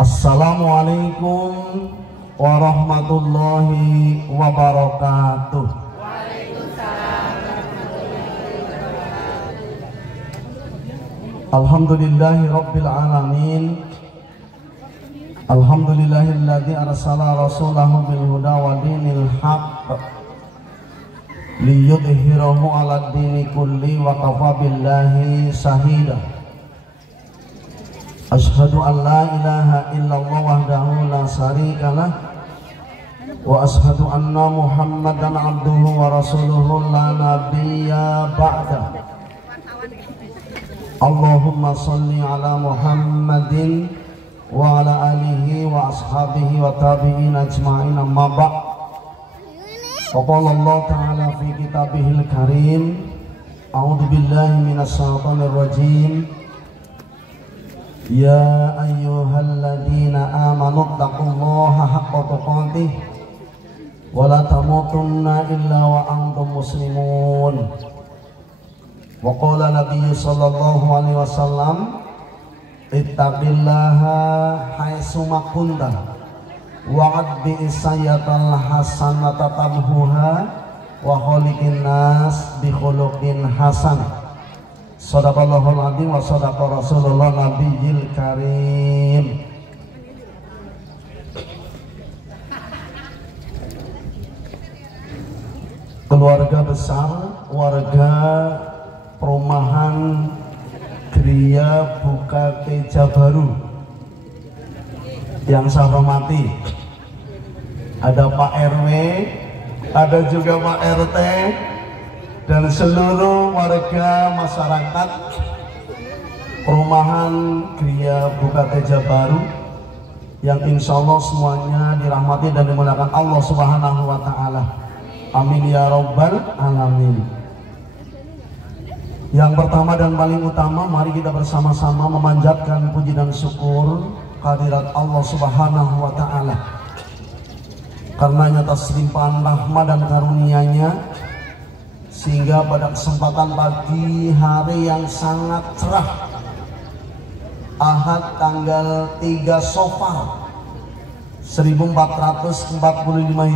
Assalamualaikum warahmatullahi wabarakatuh. Waalaikumsalam warahmatullahi wabarakatuh. Alhamdulillahi rabbil alamin. Alhamdulillahilladzi arsala rasulahu bil huda wa dinil haqq liyudhhirahu 'alad dini kulli wa kafa billahi shahida. Asyhadu an la ilaha illallah wahdahu la syarika lah wa asyhadu anna Muhammadan abduhu wa rasuluhu la nabiyya ba'da. Allahumma sholli ala Muhammadin wa ala alihi wa ashabihi wa tabi'in ajma'in, amma ba'd. Wa qala Allah ta'ala fi kitabihil karim, a'udzu billahi minasy syaithanir rajim. Ya ayyuhalladzina amanu taqullaha haqqa tuqatih wa la tamutunna illa wa antum muslimun. Wa qala Nabi sallallahu alaihi wasallam, ittaqillaha haitsu ma kunta wa'ad bi sayyatal hasanata tamhuha wa khaliqin nas bi khuluqin hasan. Shadaqallahul adzim wa shadaqa rasulullah nabiyil karim. Keluarga besar warga perumahan Gria Buka Teja Baru yang saya hormati, ada Pak RW, ada juga Pak RT, dan seluruh warga masyarakat perumahan Gria Buka Teja Baru yang insya Allah semuanya dirahmati dan dimuliakan Allah Subhanahu wa Ta'ala. Amin ya Rabbal alamin. Yang pertama dan paling utama, mari kita bersama-sama memanjatkan puji dan syukur kehadirat Allah Subhanahu wa Ta'ala, karenanya atas limpahan rahmat dan karunia-Nya, sehingga pada kesempatan pagi hari yang sangat cerah Ahad tanggal 3 Safar 1445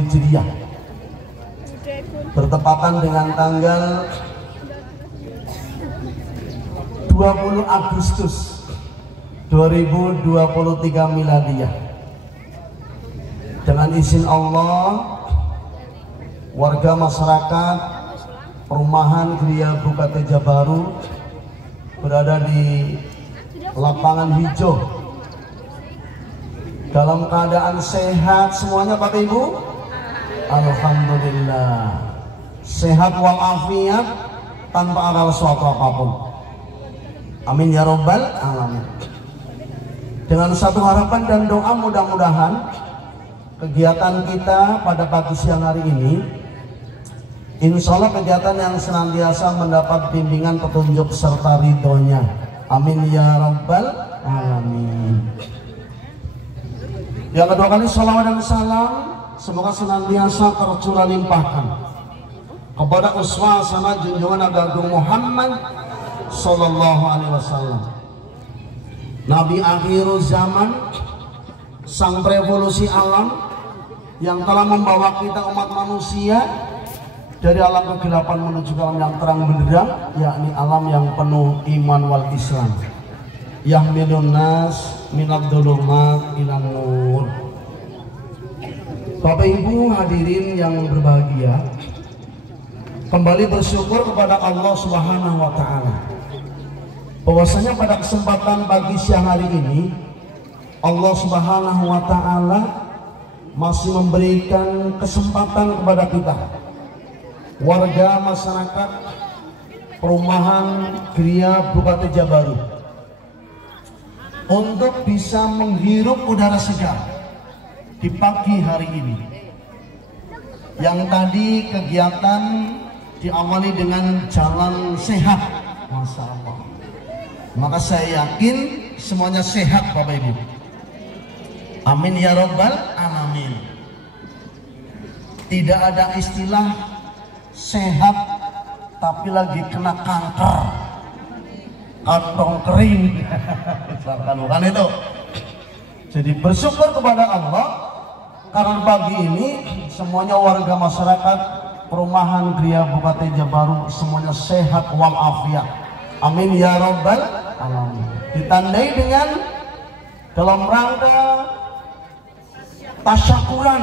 Hijriah bertepatan dengan tanggal 20 Agustus 2023 Miladiyah. Dengan izin Allah, warga masyarakat perumahan Gria Buka Teja Baru berada di lapangan hijau dalam keadaan sehat semuanya, Bapak Ibu. Alhamdulillah, sehat walafiat tanpa ada suatu apapun. Amin ya Rabbal alamin. Dengan satu harapan dan doa, mudah-mudahan kegiatan kita pada pagi siang hari ini, insya Allah kegiatan yang senantiasa mendapat bimbingan, petunjuk serta ridhonya. Amin ya Rabbal alamin. Yang kedua kali, salawat dan salam semoga senantiasa tercurah limpahkan kepada uswah hasanah junjungan Agung Muhammad sallallahu alaihi wasallam, Nabi akhir zaman, sang revolusi alam yang telah membawa kita umat manusia dari alam kegelapan menuju ke alam yang terang benderang, yakni alam yang penuh iman wal Islam. Yahmilun nas minad dhulumat ilan nur. Bapak Ibu hadirin yang berbahagia, kembali bersyukur kepada Allah Subhanahu wa Ta'ala bahwasanya pada kesempatan pagi siang hari ini Allah Subhanahu wa Ta'ala masih memberikan kesempatan kepada kita warga masyarakat perumahan Gria Buka Teja Baru untuk bisa menghirup udara segar di pagi hari ini. Yang tadi kegiatan diawali dengan jalan sehat, Masya Allah. Maka saya yakin semuanya sehat Bapak Ibu. Amin ya Rabbal alamin. Tidak ada istilah sehat tapi lagi kena kanker, kantong kering, bukan itu. Jadi bersyukur kepada Allah karena pagi ini semuanya warga masyarakat perumahan Gria Bupati Jabaru semuanya sehat walafiat. Amin ya rabbal alamin. Ditandai dengan dalam rangka tasyakuran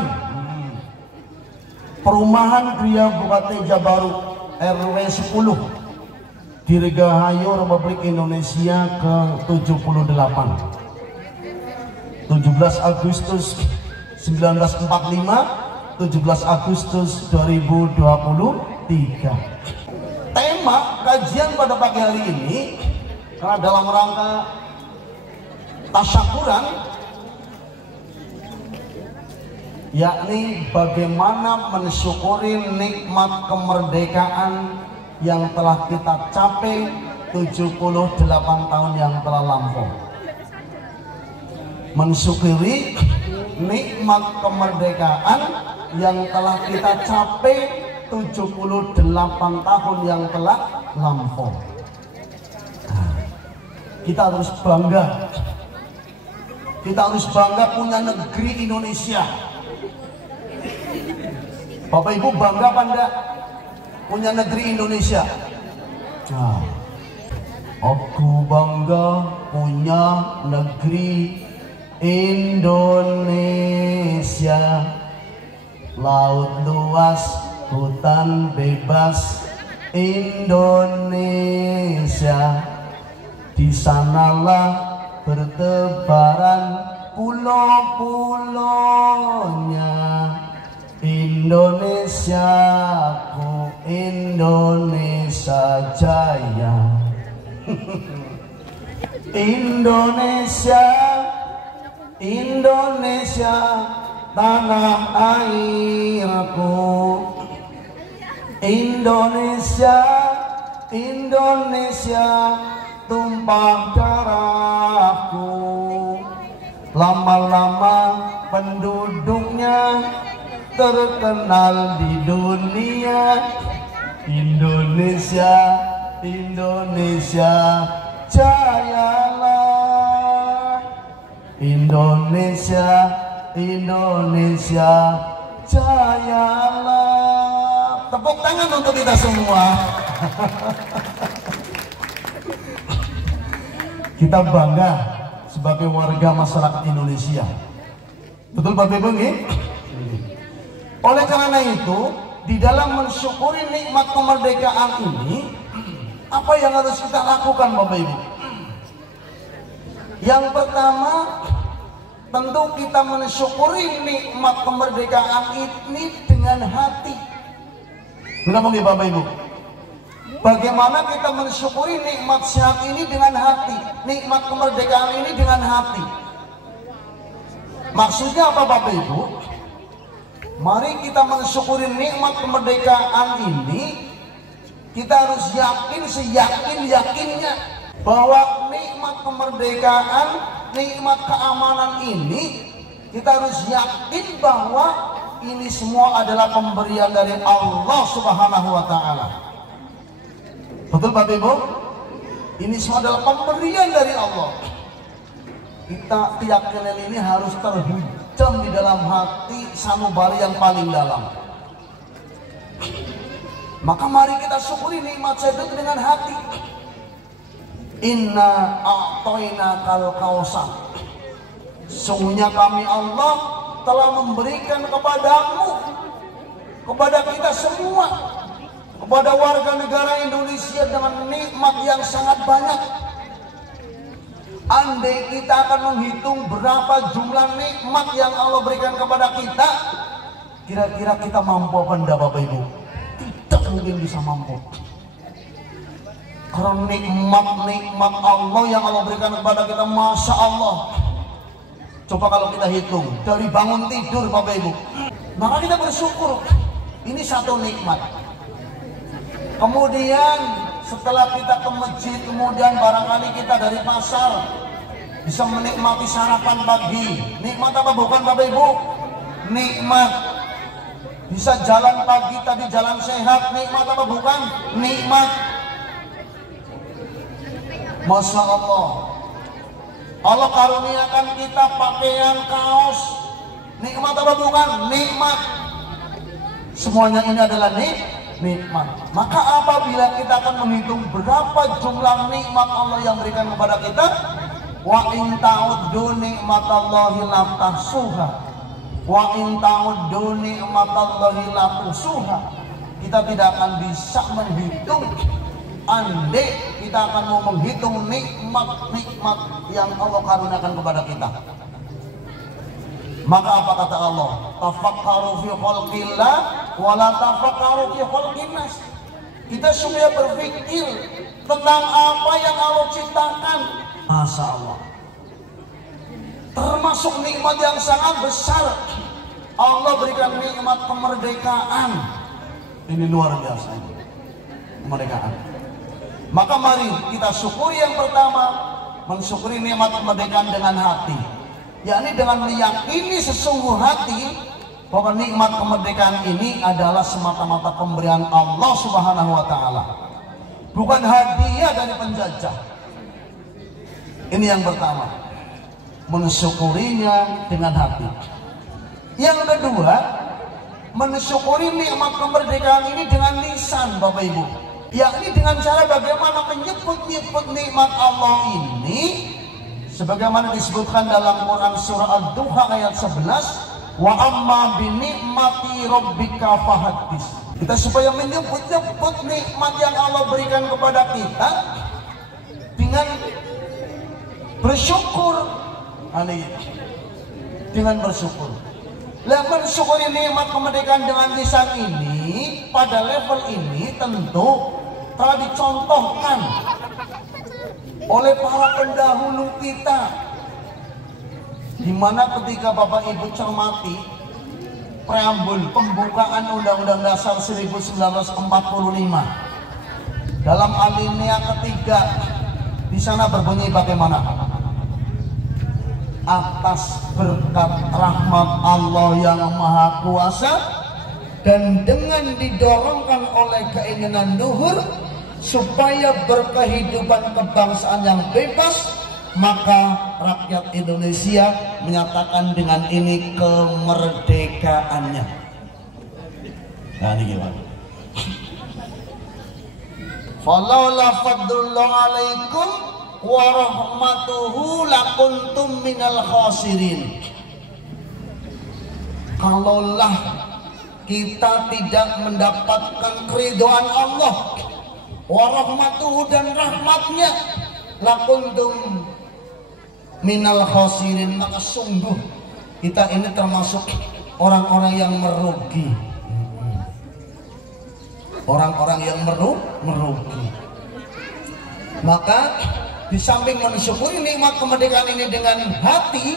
perumahan Gria Bupati Jabaru RW 10 Dirgahayu Republik Indonesia ke-78 17 Agustus 1945 17 Agustus 2023. Tema kajian pada pagi hari ini karena dalam rangka tasyakuran, yakni bagaimana mensyukuri nikmat kemerdekaan yang telah kita capai 78 tahun yang telah lampau. Mensyukuri nikmat kemerdekaan yang telah kita capai 78 tahun yang telah lampau. Kita harus bangga. Kita harus bangga punya negeri Indonesia. Bapak Ibu bangga apa enggak punya negeri Indonesia? Nah, aku bangga punya negeri Indonesia, laut luas, hutan bebas Indonesia. Di sanalah bertebaran pulau-pulaunya. Indonesiaku, Indonesia Jaya. Indonesia, Indonesia, tanah airku. Indonesia, Indonesia, tumpah darahku. Lama-lama penduduknya terkenal di dunia. Indonesia, Indonesia, jayalah. Indonesia, Indonesia, jayalah. Tepuk tangan untuk kita semua. Kita bangga sebagai warga masyarakat Indonesia. Betul Bapak Ibu? Oleh karena itu, di dalam mensyukuri nikmat kemerdekaan ini, apa yang harus kita lakukan Bapak Ibu? Yang pertama, tentu kita mensyukuri nikmat kemerdekaan ini dengan hati. Benar mungkin Bapak Ibu? Bagaimana kita mensyukuri nikmat sehat ini dengan hati, nikmat kemerdekaan ini dengan hati. Maksudnya apa Bapak Ibu? Mari kita mensyukuri nikmat kemerdekaan ini. Kita harus yakin seyakin-yakinnya bahwa nikmat kemerdekaan, nikmat keamanan ini, kita harus yakin bahwa ini semua adalah pemberian dari Allah Subhanahu wa Ta'ala. Betul Bapak Ibu? Ini semua adalah pemberian dari Allah. Kita keyakinan ini harus terhujam di dalam hati sanubari yang paling dalam. Maka mari kita syukuri nikmat itu dengan hati. Inna a'toina kal kausar. Sungguhnya kami Allah telah memberikan kepadamu, kepada kita semua, kepada warga negara Indonesia dengan nikmat yang sangat banyak. Andai kita akan menghitung berapa jumlah nikmat yang Allah berikan kepada kita, kira-kira kita mampu apa enggak Bapak Ibu? Tidak mungkin bisa mampu. Karena nikmat-nikmat Allah yang Allah berikan kepada kita, Masya Allah. Coba kalau kita hitung dari bangun tidur Bapak Ibu, maka kita bersyukur. Ini satu nikmat. Kemudian setelah kita ke masjid, kemudian barangkali kita dari pasar bisa menikmati sarapan pagi. Nikmat apa bukan Bapak Ibu? Nikmat. Bisa jalan pagi tadi, jalan sehat. Nikmat apa bukan? Nikmat. Masya Allah. Allah karuniakan kita pakaian, kaos. Nikmat apa bukan? Nikmat. Semuanya ini adalah nikmat. Maka apabila kita akan menghitung berapa jumlah nikmat Allah yang berikan kepada kita, wa in ta'uddu nikmatallahi la tahsuha. Wa in ta'uddu nikmatallahi la tuhsuha. Kita tidak akan bisa menghitung. Andai kita akan mau menghitung nikmat-nikmat yang Allah karuniakan kepada kita. Maka apa kata Allah? Tafakkaru fi khalqillah wa la tafakkaru fi khalqin nas. Kita supaya berpikir tentang apa yang Allah ciptakan. Masya Allah. Termasuk nikmat yang sangat besar. Allah berikan nikmat kemerdekaan. Ini luar biasa. Kemerdekaan. Maka mari kita syukuri yang pertama, mensyukuri nikmat kemerdekaan dengan hati, yakni dengan meyakini sesungguh hati bahwa nikmat kemerdekaan ini adalah semata-mata pemberian Allah Subhanahu wa taala, bukan hadiah dari penjajah. Ini yang pertama, mensyukurinya dengan hati. Yang kedua, mensyukuri nikmat kemerdekaan ini dengan lisan, Bapak Ibu, yakni dengan cara bagaimana menyebut-nyebut nikmat Allah ini sebagaimana disebutkan dalam Quran surah Ad-Duha ayat 11, wa amma bi ni'mati rabbika fahaddits. Kita supaya menyebut-nyebut nikmat yang Allah berikan kepada kita dengan bersyukur. Dengan bersyukur. Lah mensyukuri nikmat kemerdekaan dengan lisan ini pada level ini tentu telah dicontohkan oleh para pendahulu kita, di mana ketika Bapak Ibu cermati preambul pembukaan Undang-Undang Dasar 1945 dalam alinea ketiga, di sana berbunyi bagaimana? Atas berkat rahmat Allah yang Maha Kuasa dan dengan didorongkan oleh keinginan luhur supaya berkehidupan kebangsaan yang bebas, maka rakyat Indonesia menyatakan dengan ini kemerdekaannya. Nah ini gimana? Falaula fadlullah alaikum wa rahmatuhu lakuntum minal khasirin. Kalaulah kita tidak mendapatkan keridhaan Allah wa rahmatuhu dan rahmatnya, lakuntum minal khasirin, maka sungguh kita ini termasuk orang-orang yang merugi. Orang-orang yang merugi. Maka di samping mensyukuri nikmat kemerdekaan ini dengan hati,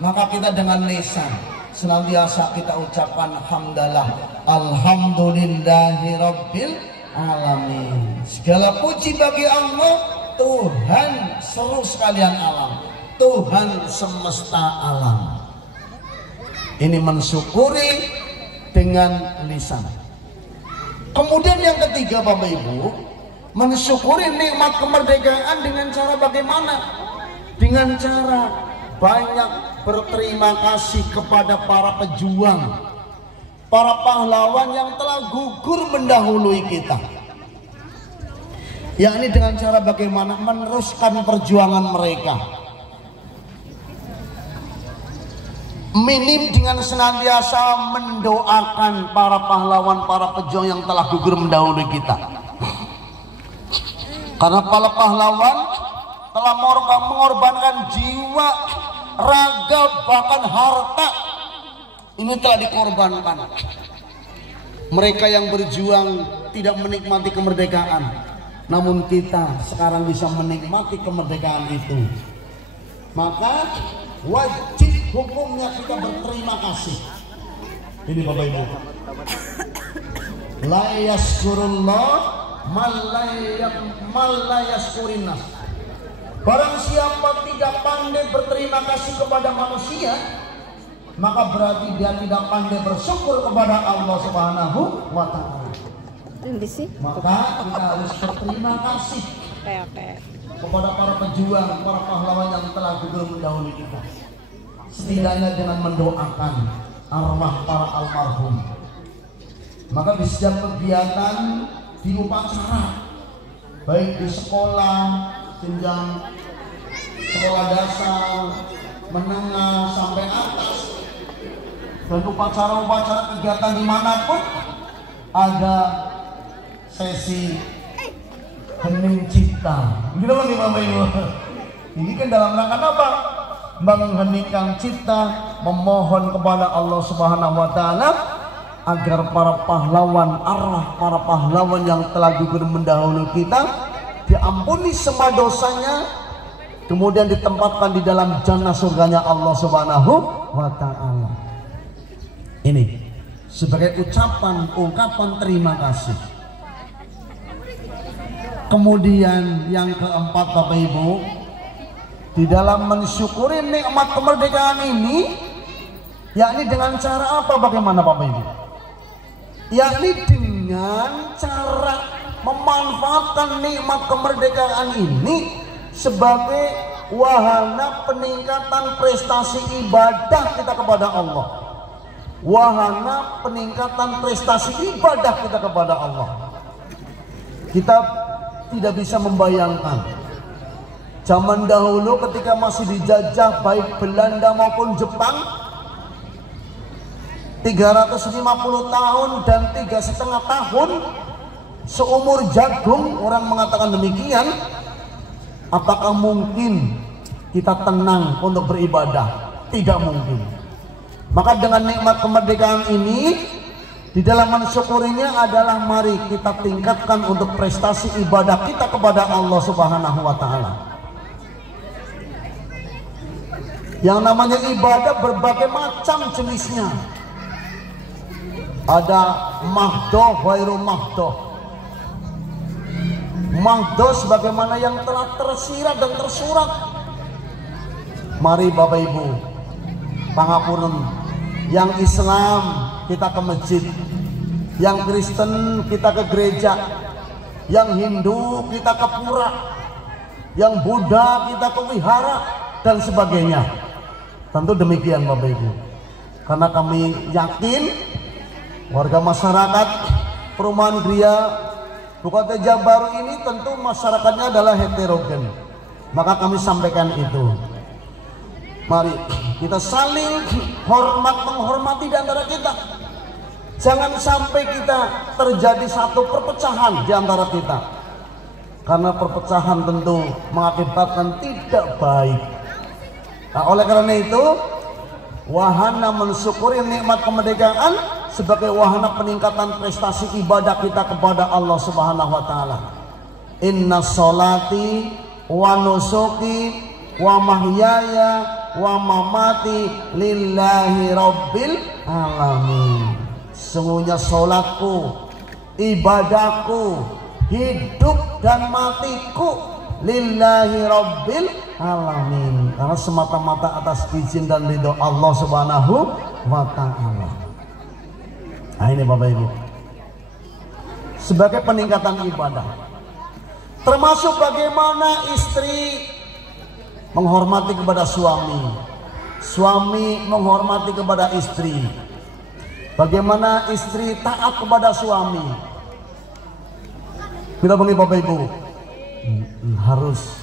maka kita dengan lisan senantiasa kita ucapkan hamdalah, alhamdulillahirabbil alamin. Segala puji bagi Allah, Tuhan seluruh sekalian alam, Tuhan semesta alam. Ini mensyukuri dengan lisan. Kemudian yang ketiga Bapak Ibu, mensyukuri nikmat kemerdekaan dengan cara bagaimana? Dengan cara banyak berterima kasih kepada para pejuang, para pahlawan yang telah gugur mendahului kita, yakni dengan cara bagaimana meneruskan perjuangan mereka. Minim dengan senantiasa mendoakan para pahlawan, para pejuang yang telah gugur mendahului kita. Karena para pahlawan telah mengorbankan jiwa, raga, bahkan harta. Ini telah dikorbankan. Mereka yang berjuang tidak menikmati kemerdekaan, namun kita sekarang bisa menikmati kemerdekaan itu. Maka wajib hukumnya kita berterima kasih. Ini Bapak Ibu, la yaskurullah malayaskurinnas. Barang siapa tidak pandai berterima kasih kepada manusia, maka berarti dia tidak pandai bersyukur kepada Allah Subhanahu wa ta'ala. Maka kita harus berterima kasih kepada para pejuang, para pahlawan yang telah gugur mendahului kita. Setidaknya dengan mendoakan arwah para almarhum. Maka di setiap kegiatan, di upacara, baik di sekolah, jenjang sekolah dasar, menengah sampai atas, dan upacara-upacara kegiatan dimanapun ada sesi hening cipta. Gitu bang Bapak Ibu. Ini kan dalam rangka apa? Mengheningkan cipta, memohon kepada Allah Subhanahu wa taala agar para pahlawan, arwah para pahlawan yang telah gugur mendahului kita diampuni semua dosanya, kemudian ditempatkan di dalam jannah surganya Allah Subhanahu wa taala. Ini sebagai ungkapan terima kasih. Kemudian yang keempat Bapak Ibu, di dalam mensyukuri nikmat kemerdekaan ini, yakni dengan cara apa, bagaimana Bapak Ibu? Yakni dengan cara memanfaatkan nikmat kemerdekaan ini sebagai wahana peningkatan prestasi ibadah kita kepada Allah. Wahana peningkatan prestasi ibadah kita kepada Allah. Kita tidak bisa membayangkan zaman dahulu ketika masih dijajah baik Belanda maupun Jepang, 350 tahun dan 3,5 tahun, seumur jagung, orang mengatakan demikian. Apakah mungkin kita tenang untuk beribadah? Tidak mungkin. Maka dengan nikmat kemerdekaan ini, di dalam mensyukurinya adalah mari kita tingkatkan untuk prestasi ibadah kita kepada Allah Subhanahu wa taala. Yang namanya ibadah berbagai macam jenisnya. Ada mahdoh, ghairu mahdoh. Mahdoh sebagaimana yang telah tersirat dan tersurat. Mari Bapak Ibu, pangapunten, yang Islam kita ke masjid, yang Kristen kita ke gereja, yang Hindu kita ke pura, yang Buddha kita ke wihara, dan sebagainya. Tentu demikian Bapak Ibu, karena kami yakin warga masyarakat perumahan Gria Buka Teja Baru ini tentu masyarakatnya adalah heterogen. Maka kami sampaikan itu. Mari kita saling menghormati di antara kita. Jangan sampai kita terjadi satu perpecahan di antara kita. Karena perpecahan tentu mengakibatkan tidak baik. Nah, oleh karena itu, wahana mensyukuri nikmat kemerdekaan sebagai wahana peningkatan prestasi ibadah kita kepada Allah Subhanahu wa taala. Inna sholati wa nusuki wa mahyaya wa mamati lillahi rabbil alamin. Sesungguhnya sholatku, ibadahku, hidup dan matiku lillahi rabbil alamin, karena semata-mata atas izin dan ridho Allah Subhanahu wa taala. Nah ini Bapak Ibu, sebagai peningkatan ibadah, termasuk bagaimana istri menghormati kepada suami, suami menghormati kepada istri, bagaimana istri taat kepada suami. Kita bagi Bapak Ibu harus,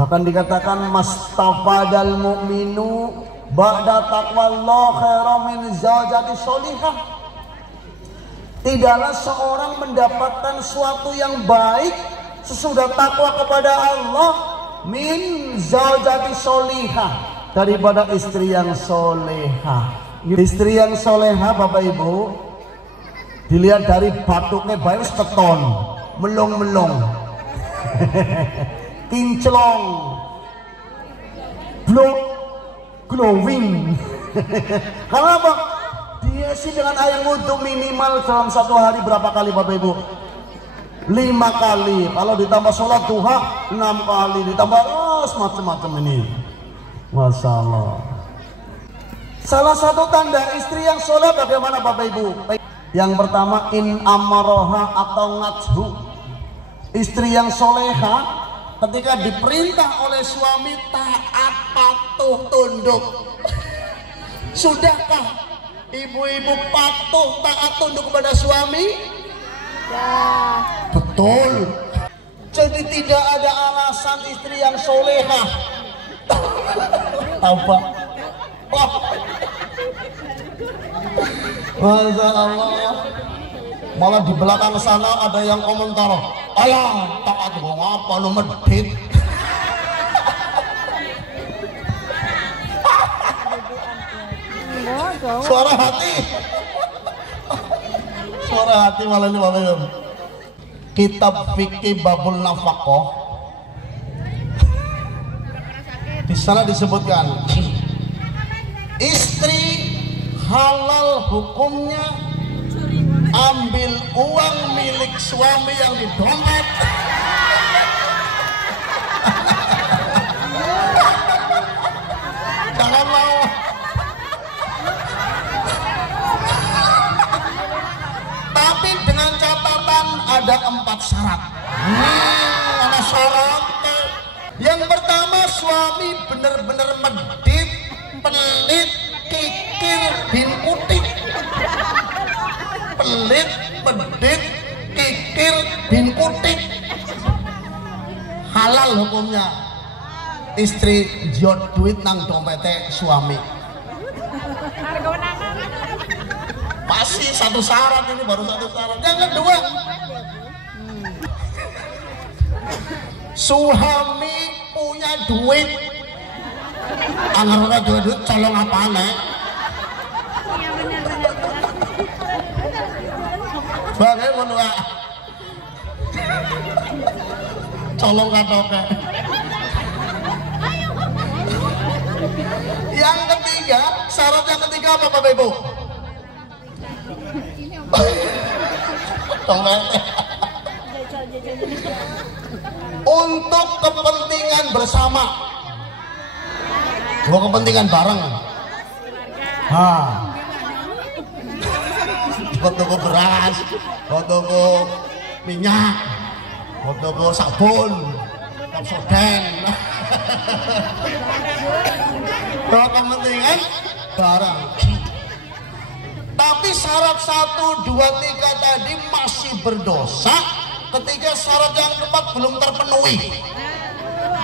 bahkan dikatakan mastafadal mu'minu ba'da taqwallah khairan min zawjati sholihah. Tidaklah seorang mendapatkan suatu yang baik sesudah takwa kepada Allah min zawjati sholihah, daripada istri yang solehah. Istri yang solehah Bapak Ibu dilihat dari batuknya baik seketon, melong-melong, kinclong, glowing. Karena apa? Dia sih dengan air wudhu minimal dalam satu hari berapa kali Bapak Ibu? 5 kali. Kalau ditambah sholat duha 6 kali, ditambah macam-macam ini. Masya Allah. Salah satu tanda istri yang soleh bagaimana Bapak Ibu? Yang pertama, in amaroha atau ngajhu. Istri yang soleha ketika diperintah oleh suami taat patuh tunduk. Sudahkah ibu-ibu patuh taat tunduk kepada suami? Ya. Betul. Jadi tidak ada alasan istri yang solehah. Apa? Oh. Masya Allah. Malah di belakang sana ada yang komentar, alah taat gua apa lu medit. Suara hati. Suara hati malah ini malah ini. Kitab fikih babul nafaqah, di sana disebutkan istri halal hukumnya ambil uang milik suami yang di dompet. Jangan mau. Tapi dengan catatan ada 4 syarat. Ada syarat. Yang pertama, suami benar-benar medit, pelit, kikir, bin kutik. Pelit, pedit, kikir, bin kutik. Halal hukumnya. Istri jod duit nang dompete suami. Masih 1 syarat, ini baru 1 syarat. Yang kedua, suami punya duit. Anggar duit colong apa nih? Bagaimana? Colong katoke. Yang ketiga, syarat yang ketiga apa Bapak Ibu? Untuk kepentingan bersama. Gua kepentingan bareng. Toko beras, toko minyak, toko sabun, soden. Kalau kepentingan bareng. Tapi syarat 1, 2, 3 tadi masih berdosa ketika syarat yang keempat belum terpenuhi.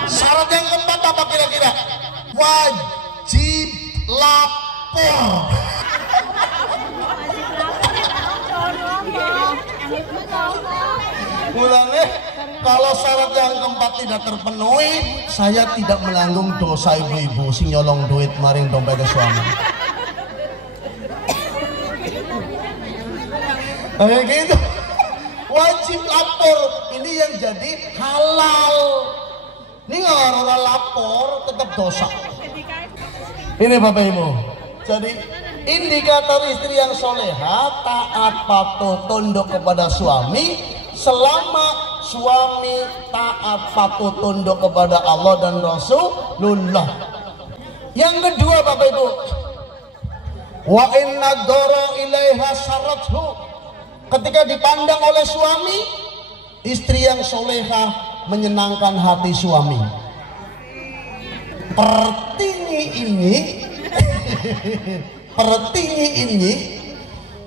Syarat yang keempat apa kira-kira? Wajib lapor. Mulanya kalau syarat yang keempat tidak terpenuhi, saya tidak melanggung dosa ibu-ibu sing nyolong duit maring dompet suami. Kayak gitu. Wajib lapor. Ini yang jadi halal. Ini orang lapor tetap dosa. Ini Bapak Ibu. Jadi indikator istri yang soleha, taat patuh tunduk kepada suami. Selama suami taat patuh tunduk kepada Allah dan Rasulullah. Yang kedua Bapak Ibu, wa inna doro ilaiha syarathu. Ketika dipandang oleh suami, istri yang soleha menyenangkan hati suami. Pertingi ini,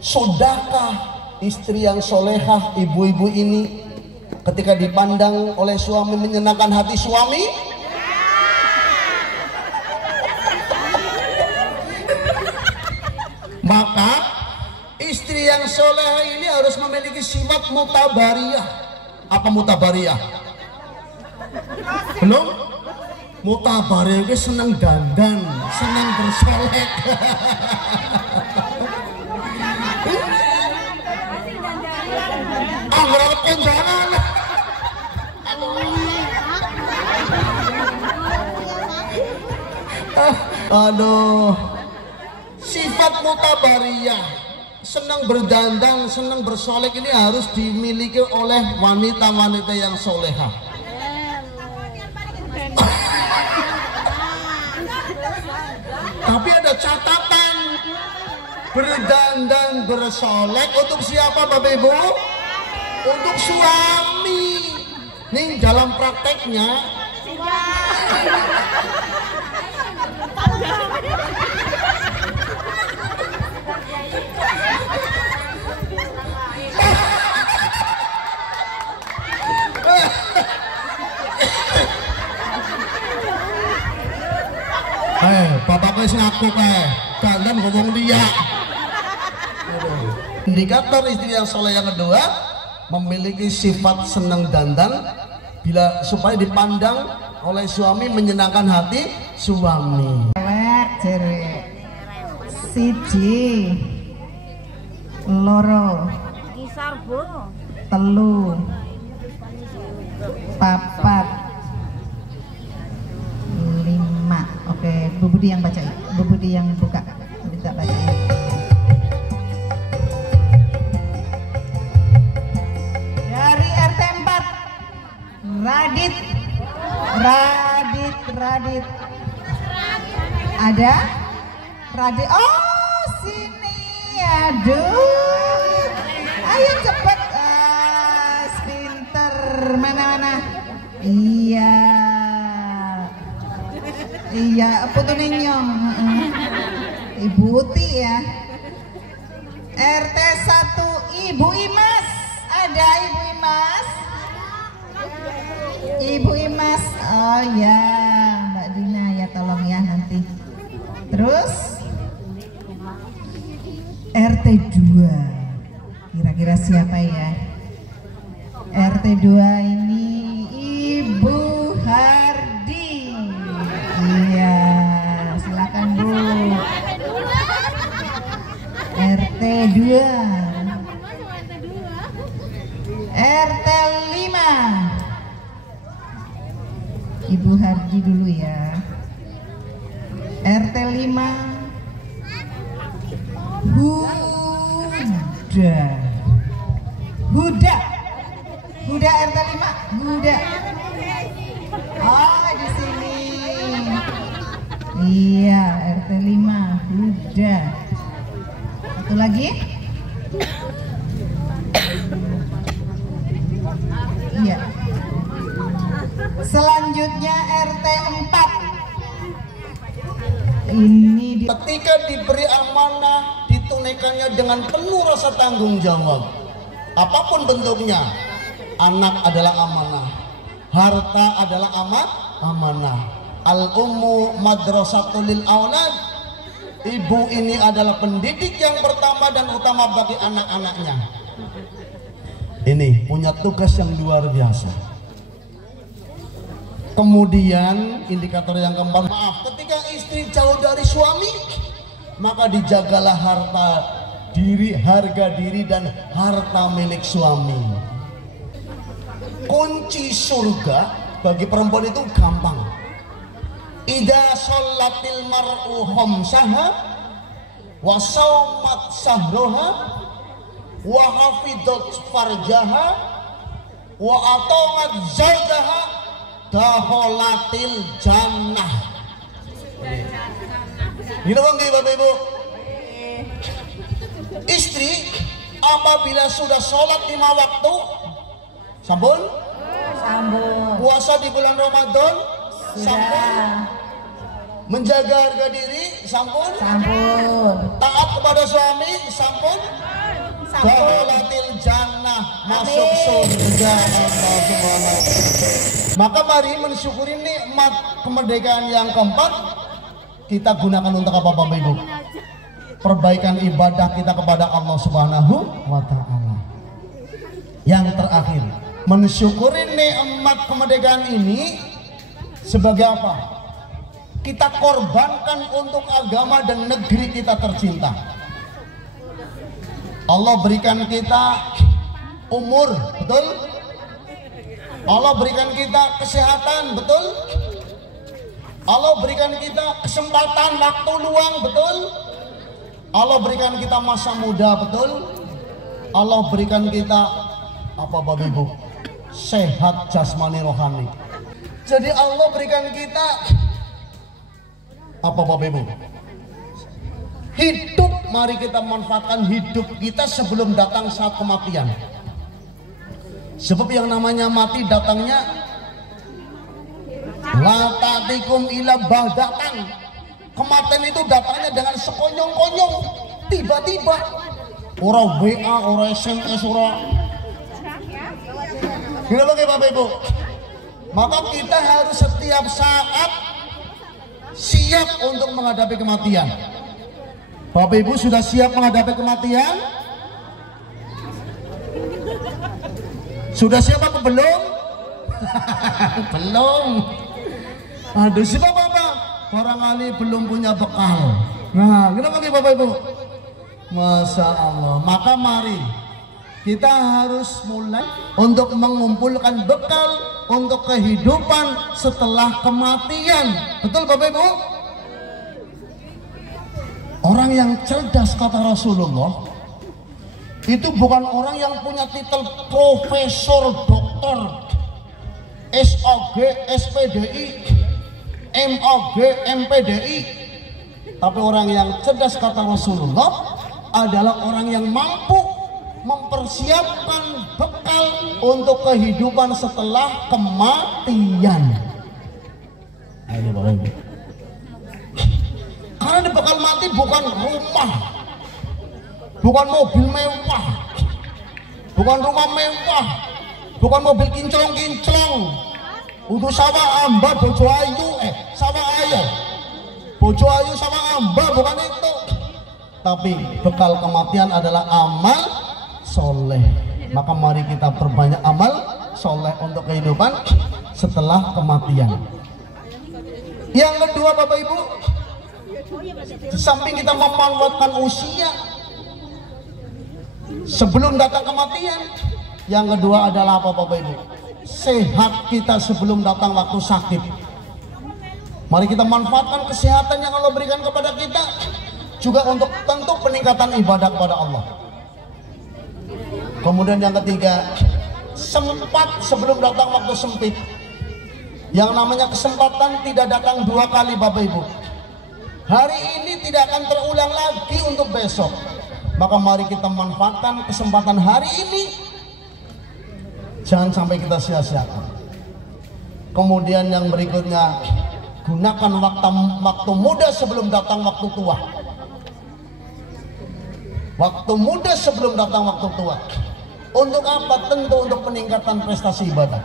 sudahkah istri yang solehah, ibu-ibu ini ketika dipandang oleh suami menyenangkan hati suami? Maka istri yang solehah ini harus memiliki sifat mutabariyah. Apa mutabariyah? Belum? Mutabariyah itu senang dandan, senang bersolek. Anggar kondangan. Aduh. Sifat mutabariyah, senang berdandang, senang bersolek ini harus dimiliki oleh wanita-wanita yang solehah. Tapi ada catatan, berdandan bersolek untuk siapa Bapak Ibu? Untuk suami. Nih dalam prakteknya bapak wis ngaku kae, kalian ngomong dia. Indikator istri yang soleh yang kedua memiliki sifat senang dandan bila supaya dipandang oleh suami menyenangkan hati suami. Siji, loro, telu, papat, lima. Oke, Bu Budi yang baca, Bu Budi yang buka, minta baca. Dari RT 4, Radit. Ada? Radit. Oh, sini. Aduh. Ayo cepet. Pinter. Mana? Iya, putu ninyong. Ibu Uti ya. RT 1 Ibu Imas. Ada Ibu Imas? Ibu Imas. Oh ya, Mbak Dina ya, tolong ya nanti. Terus RT 2. Kira-kira siapa ya? RT 2 ini Ibu Hardi. Iya, silakan Bu. RT 2. RT 5. Ibu Hardi dulu ya. RT 5 Huda RT 5 Huda. Oh, di sini. Iya, RT 5 Huda. Satu lagi. Iya. Selanjutnya RT 4. Ini ketika diberi amanah ditunaikannya dengan penuh rasa tanggung jawab. Apapun bentuknya, anak adalah amanah, harta adalah amanah. Al-ummu madrasatul lil aulad. Ibu ini adalah pendidik yang pertama dan utama bagi anak-anaknya. Ini punya tugas yang luar biasa. Kemudian indikator yang keempat, maaf, ketika istri jauh dari suami, maka dijagalah harga diri dan harta milik suami. Kunci surga bagi perempuan itu gampang. Idza shallatil mar'u khamsaha wa shaumat sahroha wa hafidhat farjaha wa ata'at zawjaha daholatil jannah. Ini bang Bapak Ibu, istri apabila sudah sholat 5 waktu, sambun, puasa di bulan Ramadan, sambun, menjaga harga diri, sambun, taat kepada suami, sambun, daholatil jannah, masuk surga Allah Subhanahu. Maka mari mensyukuri nikmat kemerdekaan yang keempat, kita gunakan untuk apa Bapak Ibu? Perbaikan ibadah kita kepada Allah Subhanahu wa Ta'ala. Yang terakhir, mensyukuri nikmat kemerdekaan ini sebagai apa? Kita korbankan untuk agama dan negeri kita tercinta. Allah berikan kita umur, betul? Allah berikan kita kesehatan, betul? Allah berikan kita kesempatan waktu luang, betul? Allah berikan kita masa muda, betul? Allah berikan kita apa Bapak Ibu? Sehat jasmani rohani. Jadi Allah berikan kita apa Bapak Ibu? Hidup, mari kita manfaatkan hidup kita sebelum datang saat kematian. Sebab yang namanya mati datangnya la ta'tikum ila baghtatan. Kematian itu datangnya dengan sekonyong-konyong, tiba-tiba. Ora WA, ora SMS, ora. Gila loh Bapak Ibu. Maka kita harus setiap saat siap untuk menghadapi kematian. Bapak Ibu sudah siap menghadapi kematian? Sudah siap apa belum? Belum. Aduh, siapa Bapak? Barangkali belum punya bekal. Nah, kenapa nih Bapak Ibu? Masya Allah. Maka mari kita harus mulai untuk mengumpulkan bekal untuk kehidupan setelah kematian. Betul Bapak Ibu? Orang yang cerdas kata Rasulullah itu bukan orang yang punya titel profesor, doktor, SOG, SPDI, MOG, MPDI. Tapi orang yang cerdas kata Rasulullah adalah orang yang mampu mempersiapkan bekal untuk kehidupan setelah kematian. Ayo Bapak Ibu. Karena di bekal mati bukan rumah, bukan mobil mewah, bukan rumah mewah, bukan mobil kinclong-kinclong. Untuk sama amba bojo ayu, sama ayo, bojo ayu sama amba, bukan itu. Tapi bekal kematian adalah amal soleh. Maka mari kita perbanyak amal soleh untuk kehidupan setelah kematian. Yang kedua Bapak Ibu, di samping kita memanfaatkan usia sebelum datang kematian, yang kedua adalah apa Bapak Ibu? Sehat kita sebelum datang waktu sakit. Mari kita manfaatkan kesehatan yang Allah berikan kepada kita juga untuk tentu peningkatan ibadah kepada Allah. Kemudian yang ketiga, sempat sebelum datang waktu sempit. Yang namanya kesempatan tidak datang dua kali Bapak Ibu. Hari ini tidak akan terulang lagi untuk besok. Maka mari kita manfaatkan kesempatan hari ini. Jangan sampai kita sia-siakan. Kemudian yang berikutnya, gunakan waktu muda sebelum datang waktu tua. Waktu muda sebelum datang waktu tua. Untuk apa? Tentu untuk peningkatan prestasi ibadah.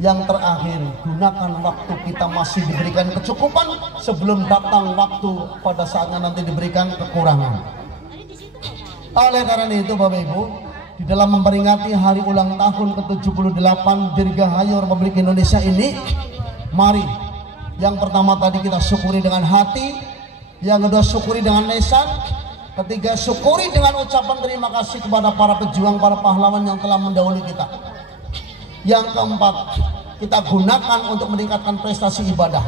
Yang terakhir, gunakan waktu kita masih diberikan kecukupan sebelum datang waktu pada saatnya nanti diberikan kekurangan. Oleh karena itu Bapak Ibu, di dalam memperingati hari ulang tahun ke-78 Dirgahayu Republik Indonesia ini, mari yang pertama tadi kita syukuri dengan hati, yang kedua syukuri dengan lisan, ketiga syukuri dengan ucapan terima kasih kepada para pejuang, para pahlawan yang telah mendahului kita. Yang keempat, kita gunakan untuk meningkatkan prestasi ibadah.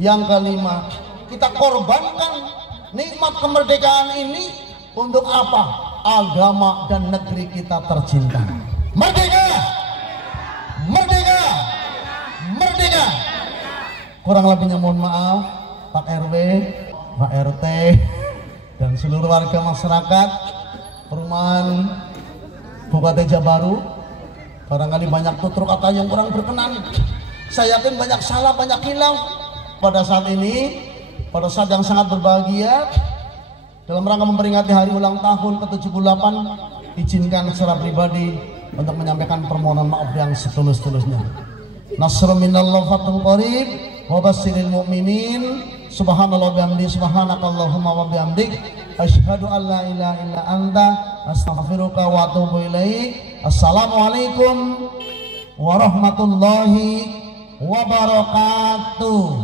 Yang kelima, kita korbankan nikmat kemerdekaan ini untuk apa? Agama dan negeri kita tercinta. Merdeka! Merdeka! Merdeka! Kurang lebihnya mohon maaf Pak RW, Pak RT, dan seluruh warga masyarakat perumahan Buka Teja Baru. Barangkali banyak tutur kata yang kurang berkenan. Saya yakin banyak salah, banyak hilaf. Pada saat ini, pada saat yang sangat berbahagia, dalam rangka memperingati hari ulang tahun ke-78, izinkan secara pribadi untuk menyampaikan permohonan maaf yang setulus-tulusnya. Nasrun minallah fathun qarib wa basyiril mu'minin. Subhanallah bihamdi, subhanakallahumma wa bihamdik, asyhadu an la ilaha illa anta, astaghfiruka wa atubu ilaik. Assalamualaikum warahmatullahi wabarakatuh.